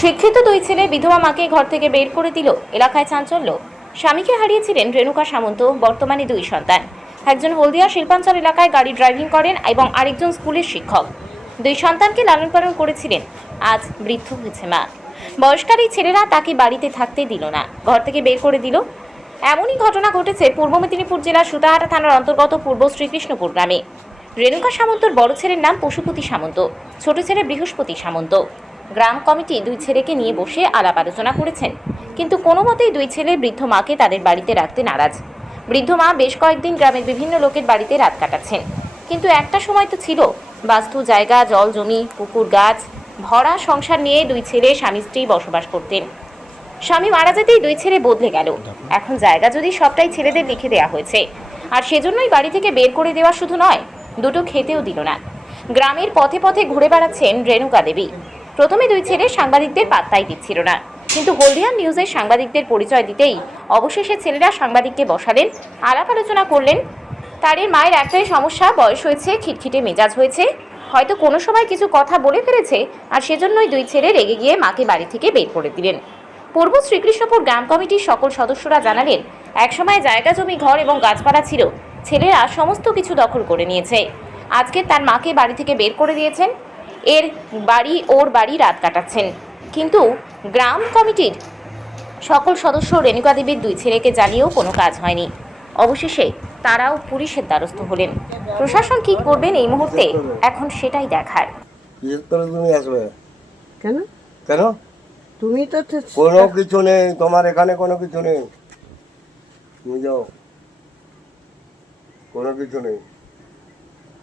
শিক্ষিত দুই ছেলে বিধবা মাকে ঘর থেকে বের করে দিল। এলাকায় চাঞ্চল্য। স্বামীকে হারিয়েছিলেন রেণুকা সামন্ত, বর্তমানে দুই সন্তান। একজন হলদিয়া শিল্পাঞ্চল এলাকায় গাড়ি ড্রাইভিং করেন এবং আরেকজন স্কুলের শিক্ষক। দুই সন্তানকে লালন পালন করেছিলেন। আজ বৃদ্ধ হয়েছে মা। বয়স্কার এই ছেলেরা তাকে বাড়িতে থাকতে দিল না, ঘর থেকে বের করে দিল। এমনই ঘটনা ঘটেছে পূর্ব মেদিনীপুর জেলার সুতাহাটা থানার অন্তর্গত পূর্ব শ্রীকৃষ্ণপুর গ্রামে। রেণুকা সামন্তর বড় ছেলের নাম পশুপতি সামন্ত, ছোট ছেলে বৃহস্পতি সামন্ত। গ্রাম কমিটি দুই ছেলেকে নিয়ে বসে আলাপ আলোচনা করেছেন। কিন্তু কোনো মতেই দুই ছেলে বৃদ্ধ মাকে তাদের বাড়িতে রাখতে নারাজ। বৃদ্ধ মা বেশ কয়েকদিন গ্রামের বিভিন্ন লোকের বাড়িতে রাত কাটাচ্ছেন। কিন্তু একটা সময় তো ছিল, বাস্তু জায়গা, জল জমি, পুকুর গাছ, ভরা সংসার নিয়ে দুই ছেলে স্বামী স্ত্রী বসবাস করতেন। স্বামী মারা যেতেই দুই ছেলে বদলে গেল। এখন জায়গা যদি সবটাই ছেলেদের লিখে দেওয়া হয়েছে। আর সেজন্যই বাড়ি থেকে বের করে দেওয়া শুধু নয়, দুটো খেতেও দিল না। গ্রামের পথে পথে ঘুরে বেড়াচ্ছেন রেণুকা দেবী। প্রথমে দুই ছেলে সাংবাদিকদের পাত্তাই দিচ্ছিল না। কিন্তু হলদিয়া নিউজের সাংবাদিকদের পরিচয় দিতেই অবশেষে ছেলেরা সাংবাদিককে বসালেন, আলাপ আলোচনা করলেন। তাদের মায়ের একটাই সমস্যা, বয়স হয়েছে, খিটখিটে মেজাজ হয়েছে। হয়তো কোনো সময় কিছু কথা বলে ফেলেছে, আর সেজন্যই দুই ছেলে রেগে গিয়ে মাকে বাড়ি থেকে বের করে দিলেন। পূর্ব শ্রীকৃষ্ণপুর গ্রাম কমিটির সকল সদস্যরা জানালেন, একসময় জায়গা জমি, ঘর এবং গাছপালা ছিল। ছেলেরা সমস্ত কিছু দখল করে নিয়েছে। আজকে তার মাকে বাড়ি থেকে বের করে দিয়েছেন। এর বাড়ি ওর বাড়ি রাত কাটাচ্ছেন। কিন্তু গ্রাম কমিটির সকল সদস্য রেণুকা দেবীর দুই ছেলেকে জানিয়েও কোনো কাজ হয়নি। অবশেষে তারাও পুলিশের দ্বারস্থ হলেন। প্রশাসন কি করবেন এই মুহূর্তে? এখন সেটাই দেখার। তুমি আসবে। কেন? কেন? তুমি তো তো- কোনো কিছু নেই তোমার এখানে কোনো কিছু নেই। তুমি যাও। কোনো কিছু নেই।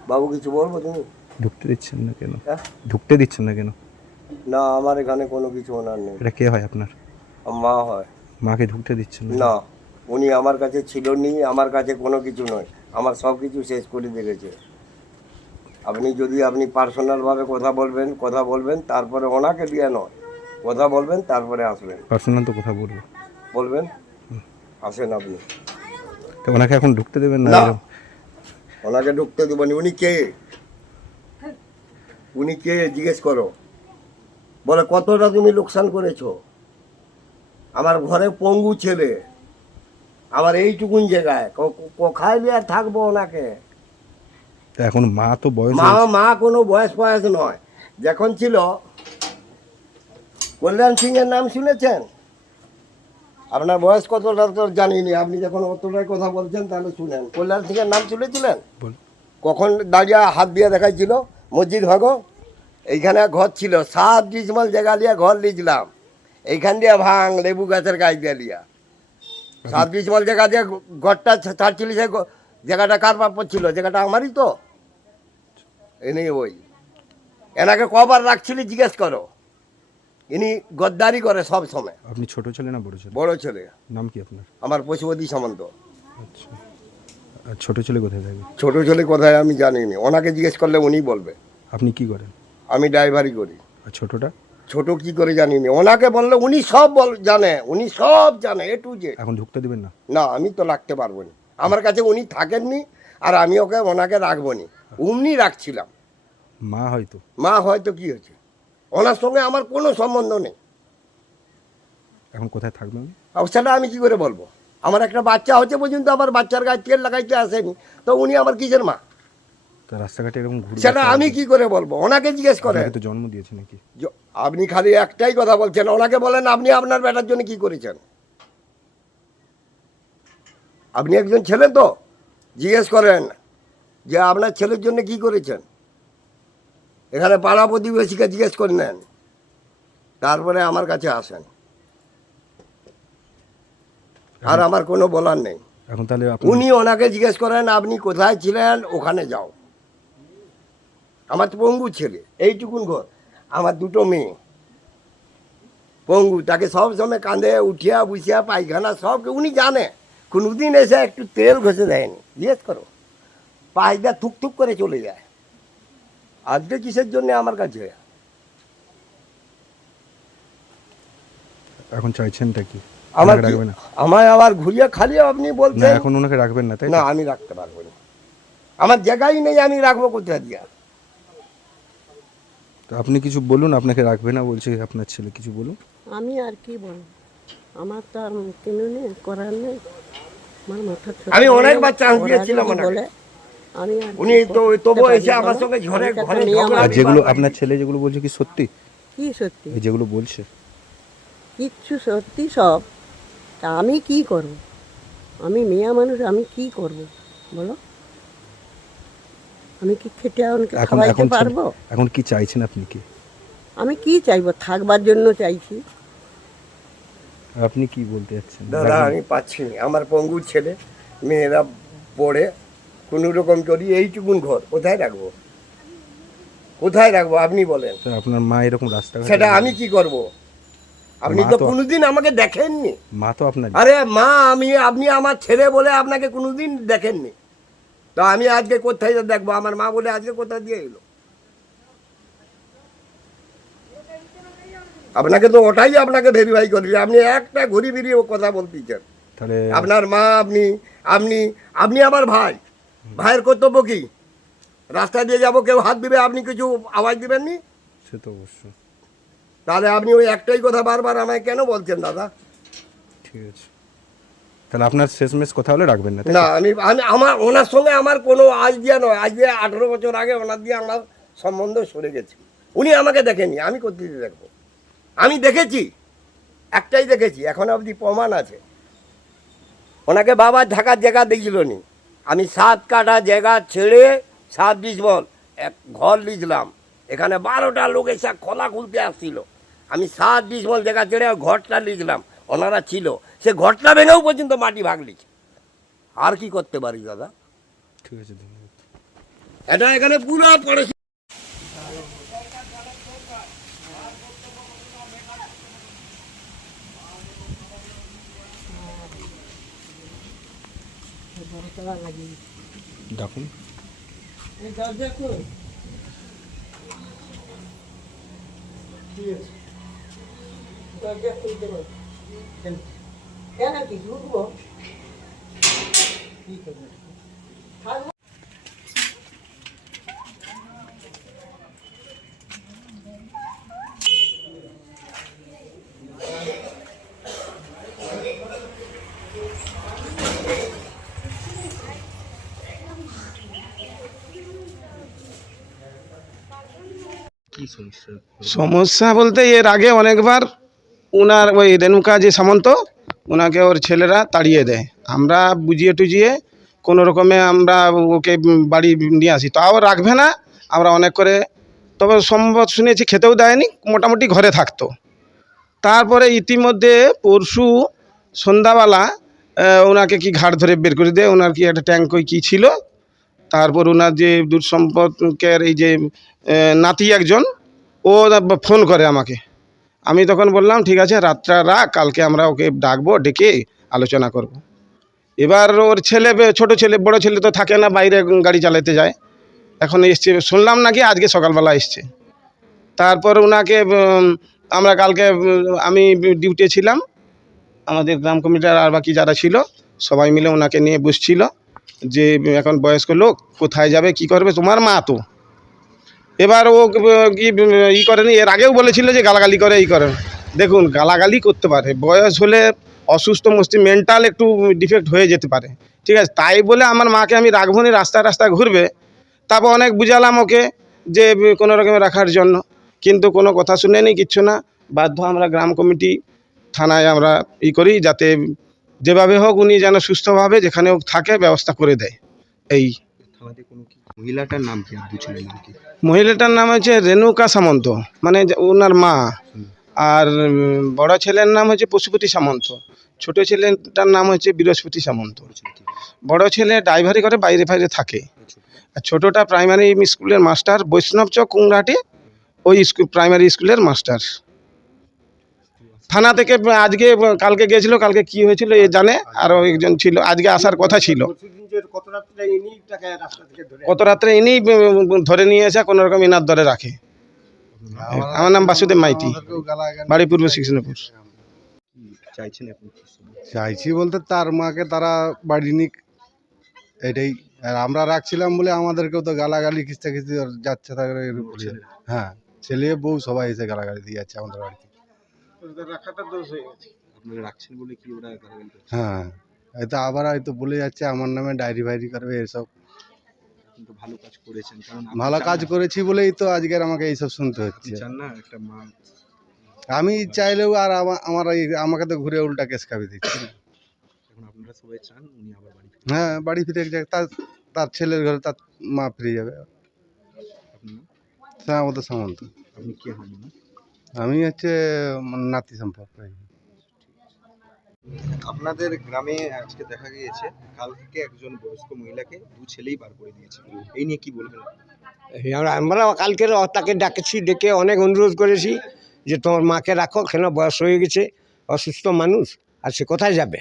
বাবু কিছু বলব তুমি? ঢুকতে দিচ্ছেন না কেন? হ্যাঁ? ঢুকতে দিচ্ছেন না কেন? না আমার এখানে কোনো কিছু ওনার নেই। এটা কে হয় আপনার? আমার মা হয়। মাকে ঢুকতে দিচ্ছেন না না উনি আমার কাছে ছিল নি আমার কাছে কোনো কিছু নয়। আমার সব কিছু শেষ করে দিয়েছে আপনি যদি আপনি পার্সোনালভাবে কথা বলবেন কথা বলবেন তারপরে ওনাকে দিয়ে নয়। কথা বলবেন তারপরে আসবেন। পার্সোনাল তো কথা বলব। বলবেন? আসেন আপনি। তো ওনাকে এখন ঢুকতে দেবেন না না। এরকম? ওনাকে ঢুকতে দেবেন উনি কে? উনি কে জিজ্ঞেস করো। বলে কতটা তুমি লোকসান করেছ? আমার ঘরে পঙ্গু ছেলে। আমার এইটুকুন জায়গায়। ক- কোথায় নিয়ে আর থাকব ওনাকে? এখন মা তো বয়স মা মা কোনো বয়স বয়স নয়। যখন ছিল কল্যাণ সিং এর নাম শুনেছেন? আপনার বয়স কতটা তো জানিনি। আপনি যখন অতটাই কথা বলছেন তাহলে শুনেন। কল্যাণ সিং এর নাম শুনেছিলেন। কখন দাঁড়িয়ে হাত দিয়ে দেখাইছিল? মসজিদ ভাগো এইখানে ঘর ছিল। সাত ডিসমাল জায়গা লিয়া ঘর লিখলাম এইখান দিয়ে ভাঙ লেবু গাছের গাছ দিয়ে লিয়া। সাত ডিসমাল জায়গা দিয়ে ঘরটা ছাড়ছিল সে জায়গাটা কার প্রাপ্য ছিল? জায়গাটা আমারই তো। এনে ওই। এনাকে কবার রাখছিলি জিজ্ঞেস করো। ইনি গদ্দারি করে সব সময়। আপনি ছোট ছেলে না বড় ছেলে? বড় ছেলে। নাম কি আপনার? আমার পশুপতি সামন্ত। আচ্ছা। আর ছোট ছেলে কোথায় থাকে? ছোট ছেলে কোথায় আমি জানি না ওনাকে জিজ্ঞেস করলে উনি বলবে। আপনি কি করেন? আমি ড্রাইভারি করি। আর ছোটটা? ছোট কি করে জানি না ওনাকে বললে উনি সব বল জানে। উনি সব জানে এ টু জেড এখন ঢুকতে দেবেন না? না আমি তো রাখতে পারব না। আমার কাছে উনি থাকেননি আর আমি ওকে ওনাকে রাখব নি। উমনি রাখছিলাম। মা হয়তো। মা হয়তো কি হয়েছে? ওনার সঙ্গে আমার কোনো সম্বন্ধ নেই। এখন কোথায় থাকবেন? সেটা আমি কি করে বলব? আমার একটা বাচ্চা হচ্ছে পর্যন্ত আমার বাচ্চার গায়ে তেল লাগাইতে আসেনি। তো উনি আমার কিসের মা? রাস্তাঘাটে এরকম ঘুরে সেটা আমি কি করে বলব? ওনাকে জিজ্ঞেস করেন আপনাকে তো জন্ম দিয়েছে নাকি? আপনি খালি একটাই কথা বলছেন ওনাকে বলেন আপনি আপনার বেটার জন্য কি করেছেন? আপনি একজন ছেলে তো? জিজ্ঞেস করেন যে আপনার ছেলের জন্য কি করেছেন? এখানে পাড়া প্রতিবেশীকে জিজ্ঞেস করে নেন। তারপরে আমার কাছে আসেন। আর আমার কোনো বলার নেই। এখন তাহলে উনি ওনাকে জিজ্ঞেস করেন আপনি কোথায় ছিলেন? ওখানে যাও। আমার তো পঙ্গু ছেলে এইটুকুন ঘর। আমার দুটো মেয়ে। পঙ্গু তাকে সব সময় কাঁধে উঠিয়া বুঝিয়া পায়খানা সব উনি জানে। কোনোদিন এসে একটু তেল ঘষে দেয়নি। জিজ্ঞেস করো। পায়দা থুক থুক করে চলে যায়। আজকে কিসের জন্য আমার কাছে? এখন চাইছেনটা কি? আমার রাখবেন না। আমায় আবার ঘুরিয়ে খালি আপনি না বলছেন এখন ওনাকে রাখবেন না তাই না আমি রাখতে পারব না। আমার জায়গাই নেই আমি রাখব কোথায় দিয়া? তো আপনি কিছু বলুন আপনাকে রাখবে না বলছে আপনার ছেলে কিছু বলুন। আমি আর কি বলব? আমার তো আর কিনে নেই করার নেই। আমার মাথা ছোট আমি অনেকবার ওরা দিয়েছিলাম ওনাকে। বলে। আমি উনি তো পারি? এসে আমার সঙ্গে ঘরে ঘরে আর যেগুলো আপনার ছেলে যেগুলো বলছে কি সত্যি? কি সত্যি? যেগুলো বলছে। কিচ্ছু সত্যি সব। তা আমি কি করব? আমি মেয়ে মানুষ আমি কি করব? বলো। আমি কি খেটে খাওয়াইতে পারব? এখন কি চাইছেন আপনি কি? আমি কি চাইব? থাকবার জন্য চাইছি। আপনি কি বলতে যাচ্ছেন? দাদা আমি পাচ্ছি না। আমার পঙ্গুর ছেলে মেয়েরা পড়ে কোনো রকম করি এইটুকুন ঘর কোথায় রাখব? কোথায় রাখব? আপনি বলেন। তো আপনার মা এরকম রাস্তা সেটা আমি কি করব? আপনি তো কোনোদিন আমাকে দেখেননি। মা তো আপনার আরে মা আমি আপনি আমার ছেলে বলে আপনাকে কোনোদিন দেখেননি। তো আমি আজকে কোথায় দেখব? আমার মা বলে আজকে কোথায় দিয়ে এলো? আপনাকে তো ওটাই আপনাকে ভেরিফাই আপনি একটা ঘুরি ফিরিয়ে কথা বলতেছেন। তাহলে আপনার মা আপনি আপনি আপনি আমার ভাই। ভাইয়ের কর্তব্য কি? রাস্তা দিয়ে যাব কেউ হাত দিবে আপনি কিছু আওয়াজ দিবেননি? সে তো অবশ্যই। তাহলে আপনি ওই একটাই কথা বারবার আমায় কেন বলছেন দাদা? ঠিক আছে। তাহলে আপনার শেষমেশ কথা হলে রাখবেন না না আমি আমি আমার ওনার সঙ্গে আমার কোনো আজ দিয়া নয় আজ দিয়ে আঠেরো বছর আগে ওনার দিয়ে আমার সম্বন্ধ সরে গেছে। উনি আমাকে দেখেনি আমি কোথায় দেখব? আমি দেখেছি একটাই দেখেছি এখন অবধি প্রমাণ আছে। ওনাকে বাবা ঢাকার জায়গা দিয়েছিল নি আমি সাত কাটা জায়গা ছেড়ে সাত বিশ বল এক ঘর লিজলাম এখানে বারোটা লোক এসে খোলা খুলতে আসছিল। আমি সাত বিশ বল জায়গা ছেড়ে ঘরটা লিজলাম ওনারা ছিল। সে ঘরটা ভেঙেও পর্যন্ত মাটি ভাগ লিছে আর কি করতে পারি দাদা? ঠিক আছে এটা এখানে পুরো পড়ে ডাকুন। সমস্যা বলতে এর আগে অনেকবার ওনার ওই রেণুকা যে সামন্ত ওনাকে ওর ছেলেরা তাড়িয়ে দেয়। আমরা বুঝিয়ে টুজিয়ে কোনো রকমে আমরা ওকে বাড়ি নিয়ে আসি। তাও রাখবে না, আমরা অনেক করে, তবে সম্ভব শুনেছি খেতেও দেয়নি, মোটামুটি ঘরে থাকতো। তারপরে ইতিমধ্যে পরশু সন্ধ্যাবেলা ওনাকে কি ঘাট ধরে বের করে দেয় ওনার কি একটা ট্যাঙ্ক কী ছিল? তারপর ওনার যে দূর সম্পর্কের এই যে নাতি একজন, ও ফোন করে আমাকে। আমি তখন বললাম, ঠিক আছে, রাতটা রাখ, কালকে আমরা ওকে ডাকবো, ডেকে আলোচনা করব। এবার ওর ছেলে, ছোট ছেলে, বড় ছেলে তো থাকে না, বাইরে গাড়ি চালাতে যায়। এখন এসছে, শুনলাম নাকি আজকে সকালবেলা এসছে। তারপর ওনাকে আমরা কালকে, আমি ডিউটি ছিলাম। আমাদের গ্রাম কমিটির আর বাকি যারা ছিল, সবাই মিলে ওনাকে নিয়ে বসছিল যে, এখন বয়স্ক লোক কোথায় যাবে, কি করবে? তোমার মা তো। এবার ও কি ই করেনি, এর আগেও বলেছিল যে গালাগালি করে এই করে। দেখুন, গালাগালি করতে পারে, বয়স হলে অসুস্থ মস্তি মেন্টাল একটু ডিফেক্ট হয়ে যেতে পারে। ঠিক আছে, তাই বলে আমার মাকে আমি রাখব নি রাস্তায় রাস্তায় ঘুরবে, তারপর অনেক বুঝালাম ওকে যে কোনো রকমে রাখার জন্য। কিন্তু কোনো কথা শুনেনি, কিচ্ছু না। বাধ্য আমরা গ্রাম কমিটি থানায় আমরা ই করি, যাতে যেভাবে হোক উনি যেন সুস্থভাবে যেখানে হোক থাকে, ব্যবস্থা করে দেয়। এই। মহিলাটার নাম কি? আর ছেলের নাম কি? মহিলাটার নাম হচ্ছে রেণুকা সামন্ত। মানে ওনার মা। আর বড় ছেলের নাম হচ্ছে পশুপতি সামন্ত। ছোট ছেলেটার নাম হচ্ছে বৃহস্পতি সামন্ত। বড় ছেলে ড্রাইভারি করে বাইরে বাইরে থাকে। আর ছোটটা প্রাইমারি স্কুলের মাস্টার বৈষ্ণব চক কুংরাটি ওই স্কুল প্রাইমারি স্কুলের মাস্টার। থানা থেকে আজকে কালকে গেছিল কালকে কি হয়েছিল এ জানে আরও একজন ছিল আজকে আসার কথা ছিল। কত রাত্রে ইনি ধরে নিয়ে এসে কোনো রকম ইনার ধরে রাখে। আমার নাম বাসুদেব মাইতি বাড়ি পূর্ব কৃষ্ণপুর চাইছেন চাইছি বলতে তার মাকে তারা বাড়ি নিক এটাই। আর আমরা রাখছিলাম বলে আমাদেরকেও তো গালাগালি খিস্তা খিস্তি যাচ্ছে তাদের এর উপরে। হ্যাঁ ছেলে বউ সবাই এসে গালাগালি দিয়ে যাচ্ছে আমাদের বাড়িতে। রাখাটা দোষ হয়ে গেছে। আপনারা রাখছেন বলে কি ওরা গালাগালি করছে? হ্যাঁ হয়তো আবার হয়তো বলে যাচ্ছে আমার নামে ডায়েরি করবে এসব। কিন্তু ভালো কাজ করেছেন কারণ আপনি ভালো চান কাজ না- করেছি বলেই তো আজকের আমাকে এইসব শুনতে আপনি হচ্ছে। চান না একটা মা আমি চাইলেও আর আমা- আমার এই- আমাকে তো ঘুরে উল্টা কেস খাবি দিচ্ছে এখন আপনারা সবাই চান উনি আবার বাড়ি ফিরে হ্যাঁ বাড়ি ফিরে এক জায়গায় তার তার ছেলের ঘরে তার মা ফিরে যাবে? হ্যাঁ আমাদের সামন্ত। আপনি কে হন না আমি হচ্ছে নাতি সম্পর্ক। আপনাদের গ্রামে আজকে দেখা গিয়েছে কাল থেকে একজন বয়স্ক মহিলাকে দু ছেলেই বার করে দিয়েছে। এই নিয়ে কি বলবেন? আমরা আমরা কালকে তাকে ডাকেছি ডেকে অনেক অনুরোধ করেছি যে তোমার মাকে রাখো কেন বয়স হয়ে গেছে অসুস্থ মানুষ আর সে কোথায় যাবে?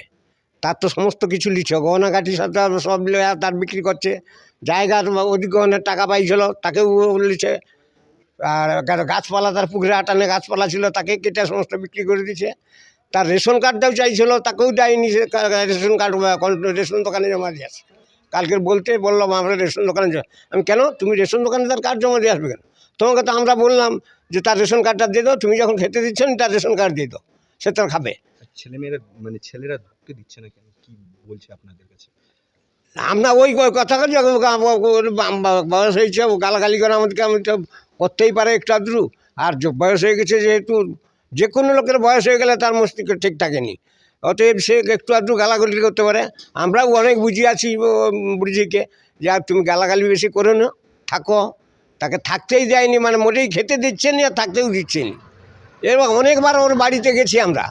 তার তো সমস্ত কিছু লিচ্ছে গহনাঘাটি সাথে আরও সব তার বিক্রি করছে। জায়গার অধিক গহনের টাকা পাইছিল তাকেও লিছে আর গাছপালা তার পুকুরে আটানে গাছপালা ছিল তাকে কেটে সমস্ত বিক্রি করে দিচ্ছে তার রেশন কার্ডটাও চাইছিল তাকেও দেয়নি সে রেশন কার্ড রেশন দোকানে জমা দিয়ে দিয়েছে কালকে বলতে বললাম আমরা রেশন দোকানে আমি কেন তুমি রেশন দোকানে তার কার্ড জমা দিয়ে আসবে কেন তোমাকে তো আমরা বললাম যে তার রেশন কার্ডটা দিয়ে দাও তুমি যখন খেতে দিচ্ছ তার রেশন কার্ড দিয়ে দাও সে তার খাবে ছেলেমেয়েরা মানে ছেলেরা ঢুকতে দিচ্ছে না কেন কি বলছে আপনাদের কাছে আমরা ওই কথা বয়স হয়েছে ও গালাগালি করে আমাদেরকে আমি তো করতেই পারে একটু আধটু। আর বয়স হয়ে গেছে যেহেতু যে কোনো লোকের বয়স হয়ে গেলে তার মস্তিষ্ক ঠিক থাকেনি। অতএব সে একটু আধটু গালাগালি করতে পারে। আমরাও অনেক বুঝিয়ে আছি বুড়িজিকে, যে আর তুমি গালাগালি বেশি করো না, থাকো। তাকে থাকতেই দেয়নি মানে মোটেই খেতে দিচ্ছে না আর থাকতেও দিচ্ছে না এবার অনেকবার ওর বাড়িতে গেছি আমরা।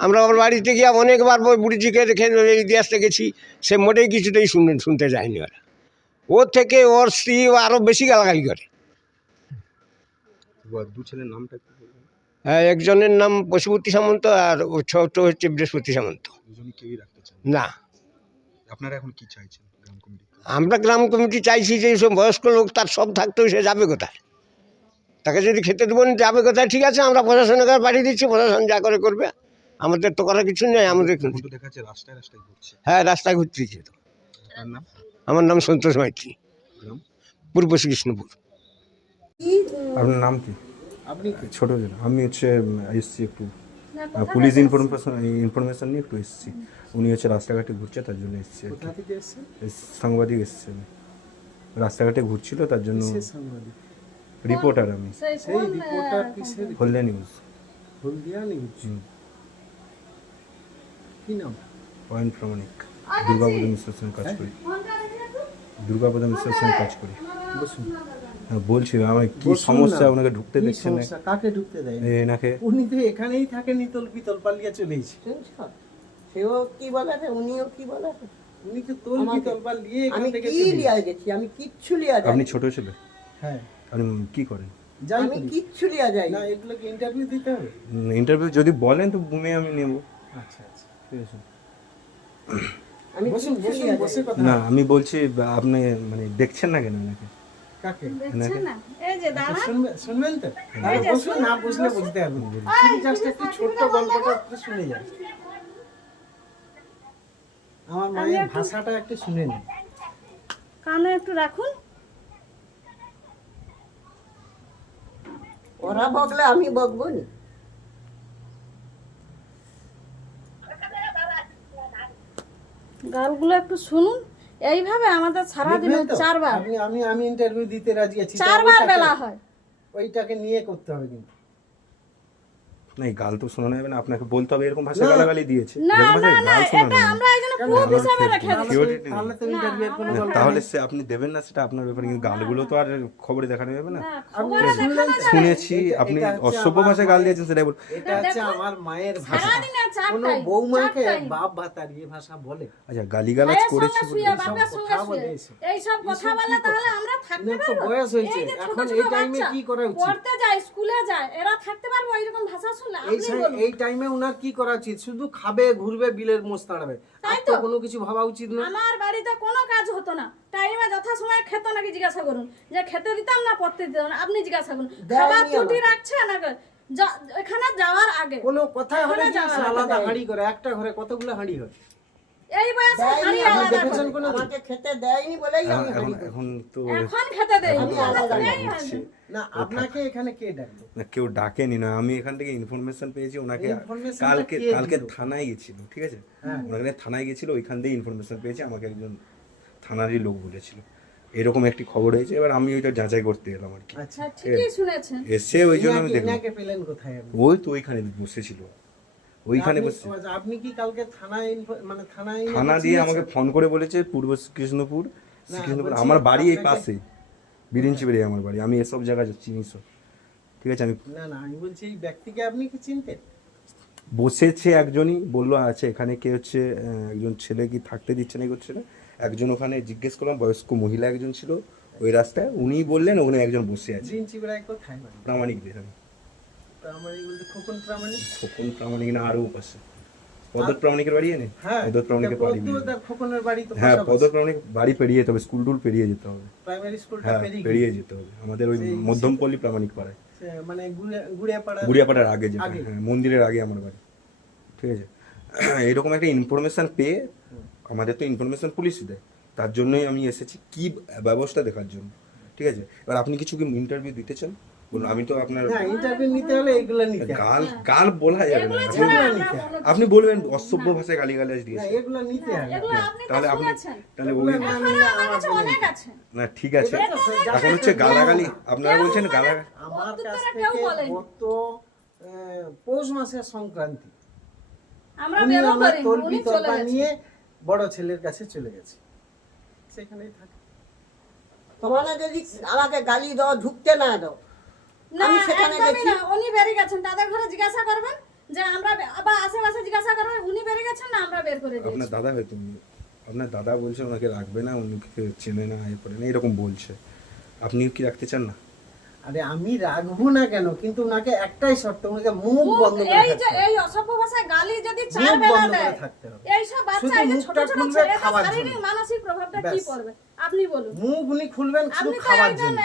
আমরা ওর বাড়িতে গিয়ে অনেকবার ওই বুড়িজিকে রেখে দিয়ে গেছি, সে মোটেই কিছুতেই শুনতে শুনতে যায়নি ওরা। ওর থেকে ওর স্ত্রী আরও বেশি গালাগালি করে। দু ছেলের নামটা কি বলবেন। হ্যাঁ, একজনের নাম পশুপতি সামন্ত আর ও ছোট হচ্ছে বৃহস্পতি সামন্ত। দুজনই কেউই রাখতে চান? না। আপনারা এখন কি চাইছেন গ্রাম কমিটি? আমরা গ্রাম কমিটি চাইছি যে এইসব বয়স্ক লোক তার সব থাকতেও সে যাবে কোথায়? তাকে যদি খেতে দেবো না যাবে কোথায়? ঠিক আছে আমরা প্রশাসনের কাছে পাঠিয়ে দিচ্ছি প্রশাসন যা করে করবে। আমাদের তো করার কিছু নেই আমাদের এখন তো দেখা যাচ্ছে রাস্তায় রাস্তায় ঘুরছে। হ্যাঁ রাস্তায় ঘুরতেছি তো আপনার নাম? আমার নাম সন্তোষ মাইতি। গ্রাম? পূর্ব শ্রীকৃষ্ণপুর। আপনার নাম কি? আপনি ছোট আমি হচ্ছে এসছি একটু পুলিশ ইনফরমেশন ইনফরমেশন নিয়ে একটু এসেছি। উনি হচ্ছে রাস্তাঘাটে ঘুরছে তার জন্য এসেছি কি। সাংবাদিক এসছে রাস্তাঘাটে ঘুরছিল তার জন্য রিপোর্টার আমি। হলদিয়া নিউজ। পয়েন্ট প্রমাণিক। দুর্গাপদ মিশ্রের সঙ্গে কাজ করি। দুর্গাপদ মিশ্রের সঙ্গে কাজ করি। হ্যাঁ, বলছি আমার কি সমস্যা? ওনাকে ঢুকতে দিচ্ছে না? সমস্যা? কাকে ঢুকতে দেয়? না? এনাকে। উনি তো এখানেই থাকে নিতল পিতল পালিয়ে চলেছে সেও কি বলেছে? উনিও কি বলেছে? উনি তো তোল পিতল পালিয়ে এখান আমি থেকে কি লিয়া গেছে। গেছি? আমি কিচ্ছু লিয়া যাই আপনি ছোট ছেলে হ্যাঁ। আপনি কি করেন? যাই আমি। কিচ্ছু লিয়া যাই না এগুলোকে ইন্টারভিউ দিতে হবে? ইন্টারভিউ যদি বলেন তো বুমে আমি নেব। আচ্ছা আচ্ছা। ঠিক আছে। আমি না আমি বলছি আপনি মানে দেখছেন না কেন ওনাকে কাকে? আচ্ছা, শুনবে- শুনবেন তো? বসুন না বসলে বুঝতে পারবেন। জাস্ট একটু ছোট্ট গল্পটা একটু শুনে যান। আমার মায়ের ভাষাটা একটু শুনে নিন। কানে একটু রাখুন। ওরা বকলে আমি বকবো নি। গালগুলো একটু শুনুন। এইভাবে আমাদের সারাদিন দিন চারবার। আমি আমি আমি ইন্টারভিউ দিতে রাজি আছি চারবার বেলা হয়। ওইটাকে নিয়ে করতে হবে কিন্তু। না এই গাল তো শোনানো যাবে না আপনাকে বলতে হবে এরকম ভাষা গালাগালি দিয়েছে। এরকম ভাষায় তাহলে। সে আপনি দেবেন না সেটা আপনার ব্যাপারে কিন্তু গালগুলো তো আর খবরে দেখানো যাবে না। শুনেছি আপনি অসভ্য ভাষায় গাল দিয়েছেন সেটাই বল এটা হচ্ছে আমার মায়ের ভাষা। কোনো বৌমাকে। বাপ ভাতারি ভাষা বলে। আচ্ছা গালিগালাজ করেছি বলে। শুয়ে, এইসব কথা বলে তাহলে আমরা থাকতে পারব। বয়স হয়েছে, এই এখন এই টাইমে কি করা উচিত? পড়তে যায় স্কুলে যায় এরা থাকতে পারব এইরকম ভাষা এই আপনি সাই- বলুন এই টাইমে উনার কি করা উচিত? শুধু খাবে ঘুরবে বিলের মোষ তাড়াবে। আর তো। কোনো কিছু ভাবা উচিত না। আমার বাড়িতে কোনো কাজ হতো না। টাইমে খেত নাকি জিজ্ঞাসা করুন। যে খেতে দিতাম না পড়তে দিতাম না আপনি জিজ্ঞাসা করুন। খাবার আমার। রাখছে না এখানে যাওয়ার আগে। কোনো কথা হলে আলাদা হাঁড়ি করে একটা ঘরে কতগুলো হাঁড়ি হয়? এই বয়সে দেয়নি, আলাদা করে। আমাকে খেতে দেয়নি বলেই আমি এখন এখন তো এখন খেতে দেয় আমি আলাদা হচ্ছে না আপনাকে এখানে কে ডাকলো? না কেউ ডাকেনি না। আমি এখান থেকে ইনফরমেশন পেয়েছি ওনাকে কালকে কালকে থানায় গেছিল ঠিক আছে? হ্যাঁ। ওনাকে থানায় গেছিল ওইখান থেকে ইনফরমেশন পেয়েছি আমাকে একজন থানারই লোক বলেছিল। এরকম একটি খবর হয়েছে এবার আমি ওইটা যাচাই করতে এলাম আর কি। আচ্ছা। ঠিকই শুনেছেন। এসে ওই জন্য আমি দেখলাম। ওই তো ওইখানে বসেছিল। ওইখানে বসে। আচ্ছা, আপনি কি কালকে থানায় মানে থানায় থানা দিয়ে আমাকে ফোন করে বলেছে পূর্ব কৃষ্ণপুর কৃষ্ণপুর আমার বাড়ি এই পাশে বিরিঞ্চি বেরিয়ে আমার বাড়ি আমি এসব জায়গায় চিনি সব। ঠিক আছে আমি না না আমি বলছি এই ব্যক্তিকে আপনি কি চিনতেন? বসেছে একজনই বলল আছে এখানে কে হচ্ছে একজন ছেলে কি থাকতে দিচ্ছে না করছে না একজন ওখানে জিজ্ঞেস করলাম বয়স্ক মহিলা একজন ছিল ওই রাস্তায় উনি বললেন ওখানে একজন বসে আছে। মানে। প্রামাণিক দিয়ে খোকন প্রামাণিক। খোকন প্রামাণিক না আরও পাশে পদক প্রামাণিকের বাড়ি এনে? হ্যাঁ পদক প্রামাণিকের বাড়ি খোকনের বাড়ি তো হ্যাঁ পদক প্রামাণিক বাড়ি পেরিয়ে যেতে হবে স্কুল টুল পেরিয়ে যেতে হবে। প্রাইমারি স্কুলটা হ্যাঁ পেরিয়ে যেতে হবে। আমাদের ওই মধ্যমপল্লী প্রামাণিক পাড়ায়। মানে গুড়িয়াপাড়া গুড়িয়াপাড়ার আগে যেটা হ্যাঁ মন্দিরের আগে আমার বাড়ি। ঠিক আছে? এরকম একটা ইনফরমেশন পেয়ে আমাদের তো ইনফরমেশন পুলিশ দেয়। তার জন্যই আমি এসেছি কি ব্যবস্থা দেখার জন্য। ঠিক আছে? এবার আপনি কিছু কি ইন্টারভিউ দিতে চান? বলুন আমি তো আপনার হ্যাঁ ইন্টারভিউ নিতে হলে এইগুলো নিতে হবে। গাল গাল বলা যাবে না। আপনি- বলবেন অসভ্য ভাষায় গালিগালাজ না দিয়েছে এগুলো নিতে হবে। আপনি তো তাহলে আপনি তাহলে ওই না নিলে আমার আমার কাছে বলে অনেক দিন। আছে। না ঠিক আছে। এখন হচ্ছে গালাগালি আপনারা বলছেন গালা আমার কাছ থেকে গত পৌষ মাসের সংক্রান্তি। আমরা উনি বেরো আমার করি তোর উনি চলে নিয়ে বড় ছেলের কাছে চলে গেছে। সেখানেই থাকে। তোমরা যদি আমাকে গালি দাও ঢুকতে না দাও না একদমই না উনি বেরিয়ে গেছেন। দাদা ঘরে জিজ্ঞাসা করবেন যে আমরা বে- আশেপাশে জিজ্ঞাসা করবেন উনি বেরিয়ে গেছেন না আমরা বের করে দিয়েছি? আপনার দাদা হয়তো আপনার দাদা বলছে ওনাকে রাখবে না উনি চেনে না এ করে না এরকম বলছে। আপনিও কি রাখতে চান না? আরে আমি রাখব না কেন? কিন্তু ওনাকে একটাই শর্ত ওনাকে মুখ মুখ- বন্ধ করে এই যে এই অসভ্য ভাষায় গালি যদি চার বেলা দেয় হবে। এইসব বাচ্চা এই যে ছোট ছোট খাওয়ার শারীরিক মানসিক প্রভাবটা কি পড়বে? আপনি বলুন। মুখ উনি খুলবেন শুধু একজন জন্য।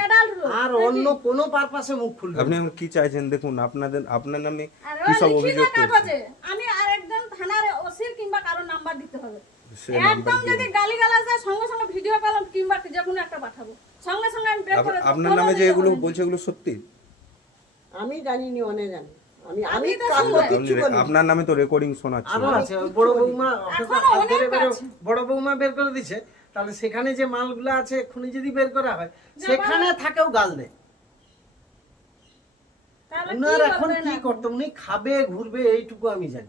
আর অন্য কোনো পারপাসে মুখ খুলবেন আপনি এখন কি চাইছেন? দেখুন আপনাদের আপনার নামে কি সব অভিযোগ করছে আমি আর একজন থানার ওসির কিংবা কারও নাম্বার দিতে হবে। একদম যদি গালি দেয় সঙ্গে সঙ্গে ভিডিও কল কিংবা যে কোনো একটা পাঠাবো। সঙ্গে সঙ্গে আমি বের করে দেবো। আপনার নামে যে এগুলো বলছে এগুলো সত্যি? আমি জানিনি অনেক জানি। আমি আমি তো কাউকে কিচ্ছু আপনি- বলি আপনার নামে তো রেকর্ডিং শোনাচ্ছে। আরও আছে বড় বৌমা অনেক বেরো- আছে। বড় বৌমা বের করে দিছে। তাহলে সেখানে যে মালগুলো আছে এক্ষুনি যদি বের করা হয় সেখানে থাকেও গাল দেয়। তাহলে উনার এখন কি এখন? করতে উনি খাবে ঘুরবে এইটুকু আমি জানি।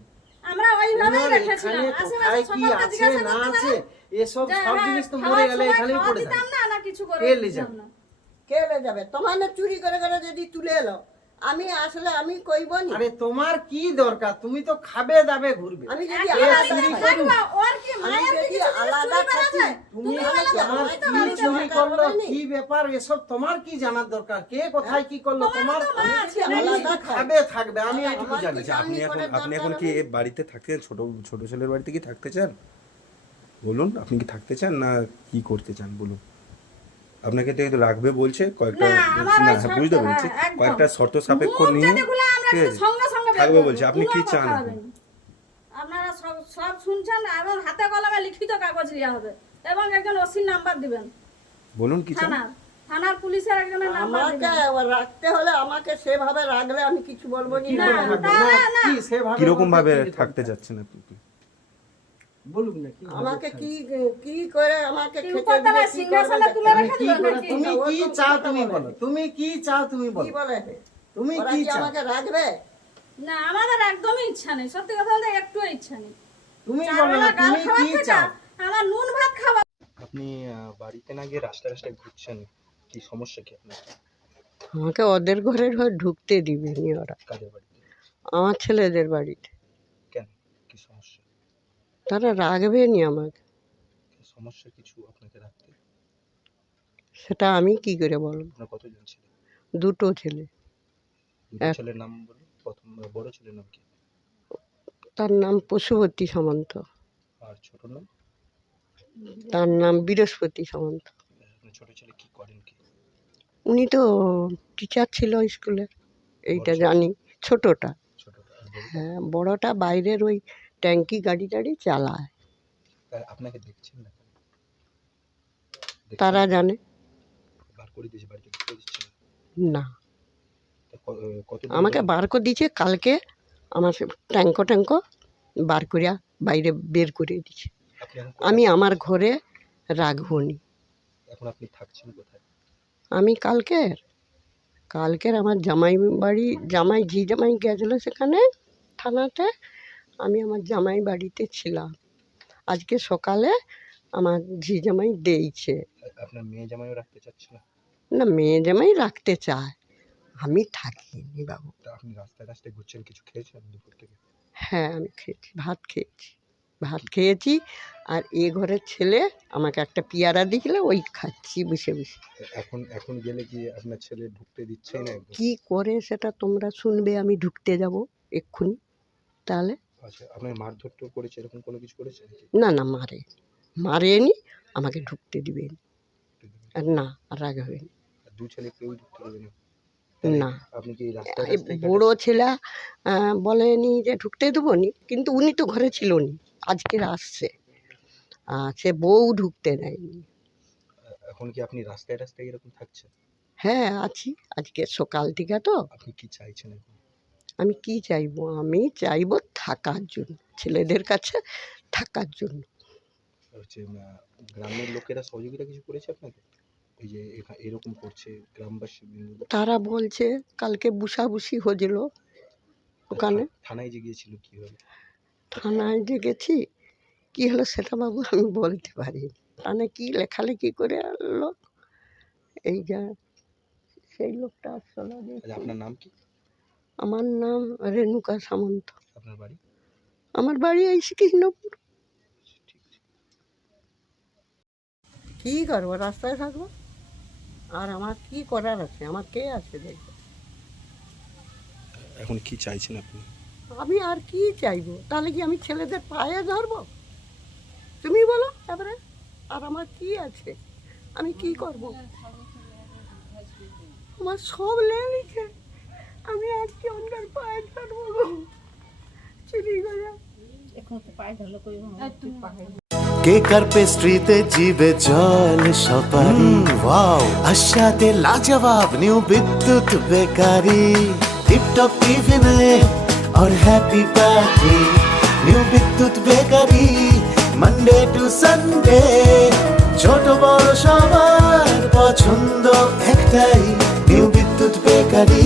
আমরা ওইভাবেই রেখেছিলাম। আশেপাশে কি আছে না আছে এসব সব হ্যাঁ, জিনিস তো মরে গেলে এখানেই পড়ে না না কিছু করে কে লে যাবে? কে যাবে? তোমার না চুরি করে করে যদি তুলে এলো আমি আসলে আমি কইব নি? আরে তোমার কি দরকার? তুমি তো খাবে দাবে ঘুরবে। আমি যদি আলাদা থাকি, থাকব, ওর কি মায়ের কি যদি আলাদা থাকি, তুমি তোমার কি চুরি করল? কি ব্যাপার? এসব তোমার কি জানার দরকার? কে কোথায় কি করল? তোমার আলাদা খাবে থাকবে। আমি আমার জানি আপনি এখন আপনি এখন কি। বাড়িতে থাকতে ছোট ছোট ছেলের বাড়িতে কি থাকতে চান? বলুন আপনি কি থাকতে চান না কি করতে চান? বলুন। আপনাকে তো এই তো রাখবে বলছে কয়েকটা না, হ্যাঁ, বুঝতে হ্যাঁ, পেরেছি কয়েকটা শর্ত সাপেক্ষ নিয়ে যদি খুলে আমরা ঠিক আছে সঙ্গে সঙ্গে বের থাকবে বলছে আপনি কি চান আপনারা সব সব শুনছেন এবং হাতে কলমে লিখিত কাগজ দেওয়া হবে এবং একজন ওসির নাম্বার দিবেন বলুন কি চান থানার থানার পুলিশের একজনের নাম্বার আমাকে রাখতে হলে আমাকে সেভাবে রাখলে আমি কিছু বলব না। কি সেভাবে ভাবে থাকতে? যাচ্ছেন আপনি বলুন না কি আমাকে কি কি করে আমাকে খেতে দিবে, সিংহাসনে তুলে রেখে কি নাকি? তুমি কি চাও তুমি বলো তুমি কি চাও তুমি কি বলে। তুমি কি কি চাও? আমাকে রাখবে? না আমাদের একদমই ইচ্ছা নেই। সত্যি কথা বলতে একটু ইচ্ছা নেই। তুমি বলো চারবেলা না গাল তুমি কি চাও? আমার নুন ভাত খাওয়া আপনি বাড়িতে না গিয়ে রাস্তায় রাস্তায় ঘুরছেন? কি সমস্যা কি আপনার? আমাকে ওদের ঘরের ঘর ঢুকতে দিবে নি ওরা বাড়িতে? আমার ছেলেদের বাড়িতে। তারা রাখবে নি আমাকে। সমস্যা কিছু আপনাকে রাখতে? সেটা আমি কি করে বলব? আপনার কতজন ছিল দুটো ছেলে। দুটো এক- ছেলের নাম বলুন প্রথম বড় ছেলের নাম কি? তার নাম পশুপতি সামন্ত। আর ছোট নাম? তার নাম বৃহস্পতি সামন্ত। আপনার ছোট ছেলে কি করেন কি? উনি তো টিচার ছিল স্কুলে এইটা জানি ছোটটা। ছোটটা আর বড় হ্যাঁ বড়টা বাইরের ওই ট্যাঙ্কি গাড়ি টাড়ি চালায়। আপনাকে দেখছেন না তারা জানে। না? না। আমাকে বার করে দিয়েছে কালকে আমার ট্যাঙ্কো ট্যাঙ্কো বার করিয়া বাইরে বের করে দিয়েছে। আমি আমার ঘরে থাকছেন কোথায়? আমি কালকের কালকের আমার জামাই বাড়ি জামাই ঝি জামাই গেছিল সেখানে থানাতে আমি আমার জামাই বাড়িতে ছিলাম। আজকে সকালে আমার ঝি জামাই দিয়েছে আপনার মেয়ে জামাইও রাখতে চাচ্ছে না না মেয়ে জামাই রাখতে চায়। আমি থাকিনি বাবু। আপনি রাস্তায় রাস্তায় ঘুরছেন কিছু খেয়েছেন দুপুর থেকে? হ্যাঁ আমি খেয়েছি ভাত খেয়েছি। ভাত খেয়েছি আর এ ঘরের ছেলে আমাকে একটা পেয়ারা দিয়েছিল ওই খাচ্ছি বসে বসে। এখন এখন গেলে কি আপনার ছেলে ঢুকতে দিচ্ছেই না কি করে সেটা তোমরা শুনবে আমি ঢুকতে যাব এক্ষুনি। তাহলে আচ্ছা আপনার মারধর টোর করেছে এরকম কোনো কিছু করেছে নাকি? না না মারে। মারেনি আমাকে ঢুকতে দিবেন। আর না রাখবেন আর দু ছেলে কেউ ঢুকতে দেবে না? না। আপনি কি রাস্তায় রাস্তায় বুড়ো ছেলে বলেনি যে ঢুকতে দেবো নি কিন্তু উনি তো ঘরে ছিল নি আজকে আসছে। আর সে বউ ঢুকতে দেয়নি। কাটান? এখন কি আপনি রাস্তায় রাস্তায় এরকম থাকছেন? হ্যাঁ আছি। আজকে সকাল থেকে তো। আপনি কি চাইছেন এখন? আমি কি চাইব? আমি চাইব থাকার জন্য ছেলেদের কাছে থাকার জন্য। হচ্ছে গ্রামের লোকেরা সহযোগিতা কিছু করেছে আপনাকে যে এরকম করছে গ্রামবাসী তারা বলছে কালকে বুসাবুসি হয়েছিল ওখানে। থানায় যে গিয়েছিল কি হলো থানায় যে গেছি কী হলো সেটা বাবু আমি বলতে পারি থানায় কী লেখালেখি করে আনলো? এই যা সেই লোকটা আসলো আচ্ছা আপনার নাম কি? আমার নাম রেণুকা সামন্ত। আপনার বাড়ি? আমার বাড়ি এই কৃষ্ণপুর কী করব? রাস্তায় থাকব? আর আমার কি করার আছে? আমার কে আছে দেখো এখন কি চাইছেন আপনি? আমি আর কি চাইব? তাহলে কি আমি ছেলেদের পায়ে ধরবো? তুমি বলো তারপরে। আর আমার কি আছে? আমি কি করব? আমার সব লেগেছে আমি আর কি ওদের পায়ে ধরবো গো? চুরি করে কেকার পেস্ট্রিতে জিবে জল সপারি ওয়াও আশাতে লাজবাব নিউ বিদ্যুৎ বেকারি টিপটপ টিফিনে और happy party new Bidyut bakery Monday to Sunday ছোট বড় সবার পছন্দ একটাই নিউ বিদ্যুৎ বেকারি